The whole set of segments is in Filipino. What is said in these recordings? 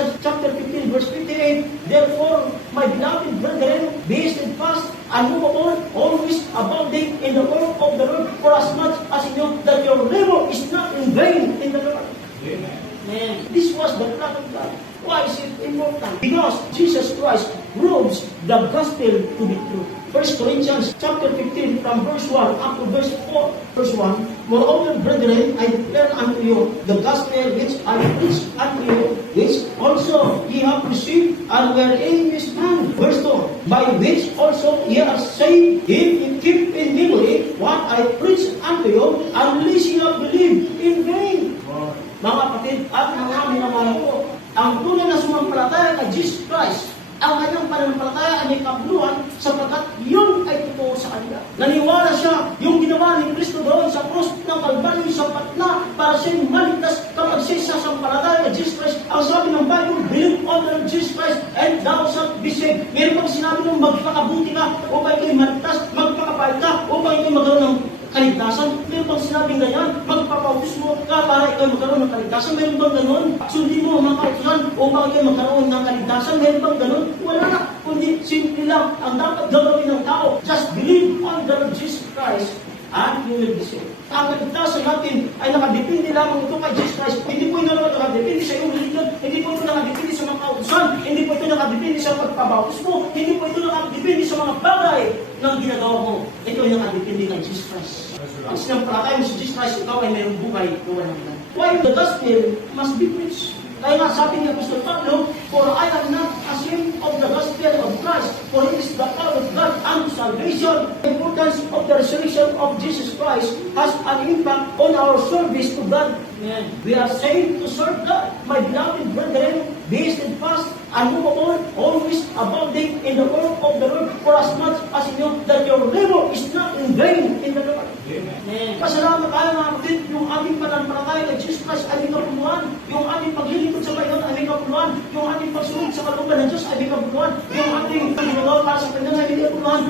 Galatians chapter 15, verse 58, therefore, my beloved brethren, be steadfast, unmovable, always abounding in the work of the Lord, for as much as you know that your labor is not in vain in the Lord. Amen. This was the plan of God. Why is it important? Because Jesus Christ proves the gospel to be true. 1 Corinthians chapter 15 from verse 1 up to verse 4, verse 1, moreover, brethren, I declare unto you the gospel which I preach unto you, which also ye have received, and wherein ye stand. Verse 2, by which also ye are saved, if ye keep in memory what I preach unto you, unless ye have believed in vain. Mga kapatid at mga minamahal ko, ang tunay na sumampalataya kay Jesus Christ, ang kanyang pananampalataya ay may kabuluhan sapagkat yun ay totoo sa kanila. Naniwala siya yung ginawa ni Kristo doon sa krus ng Kalbaryo sapat na para siya'y maligtas kapag siya sasampalataya kay Jesus Christ. Ang sabi ng Bible, believe on the Lord Jesus Christ and thou shalt be saved. Meron pag sinabi mong magpakabuti ka upang ito'y maligtas, magpakapahit ka upang ito'y magkaroon ng kaligtasan. Meron bang sinabing ganyan? Magpapautos mo ka para ikaw magkaroon ng kaligtasan. Meron bang ganun? Sundin mo mga kautusan upang ikaw magkaroon ng kaligtasan. Meron bang ganun? Wala na. Kundi simple lang ang dapat gawin ng tao. Just believe on the Lord Jesus Christ and you will be saved. Ang kaligtasan natin ay nakadepende lamang ito kay Jesus Christ. Hindi po ito nakadepende sa iyong religion. Hindi po ito nakadepende sa mga kautusan. Hindi po ito nakadepende sa pagpabautos mo. Hindi po ito nakadepende sa mga bagay ng ginagawa mo. Ito ay nakadepende kay Jesus Christ. Ang sinampalataya mo sa Jesus Christ, ikaw ay mayroong buhay. Why the gospel must be preached? Kaya nga sabi ni Apostol Pablo, for I am not ashamed of the gospel of Christ, for it is the power of God unto salvation. The importance of the resurrection of Jesus Christ has an impact on our service to God. Amen. We are saved to serve God. My beloved brethren, be steadfast, unmovable, always abounding in the work of the Lord, for as much as you know that your labor is not in vain in the Lord. Amen. Pasalamat tayo mga kapatid, yung ating pananampalataya kay Jesus Christ ay may kapuluhan. Yung ating paglilingkod sa Panginoon ay may kapuluhan. Yung ating pagsunod sa kalooban ng Diyos ay may kapuluhan. Yung ating paglingaw para sa Panginoon ay may kapuluhan.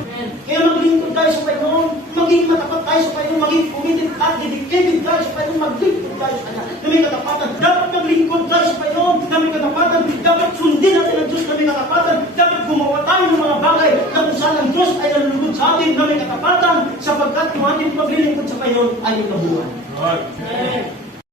Kaya maglingkod tayo sa Panginoon, maging matapat tayo sa Panginoon, maging umitin at dedicated tayo sa Panginoon, maglingkod tayo sa Kanya na may katapatan. Dapat maglingkod tayo sa Panginoon na may katapatan. Dapat sundin natin ang Diyos na may katapatan. Dapat gumawa tayo ng mga bagay na kung saan ang Diyos ay nalulugod sa atin na may katapatan sapagkat yung ating paglilingkod sa Panginoon ay may kabuhan. Amen.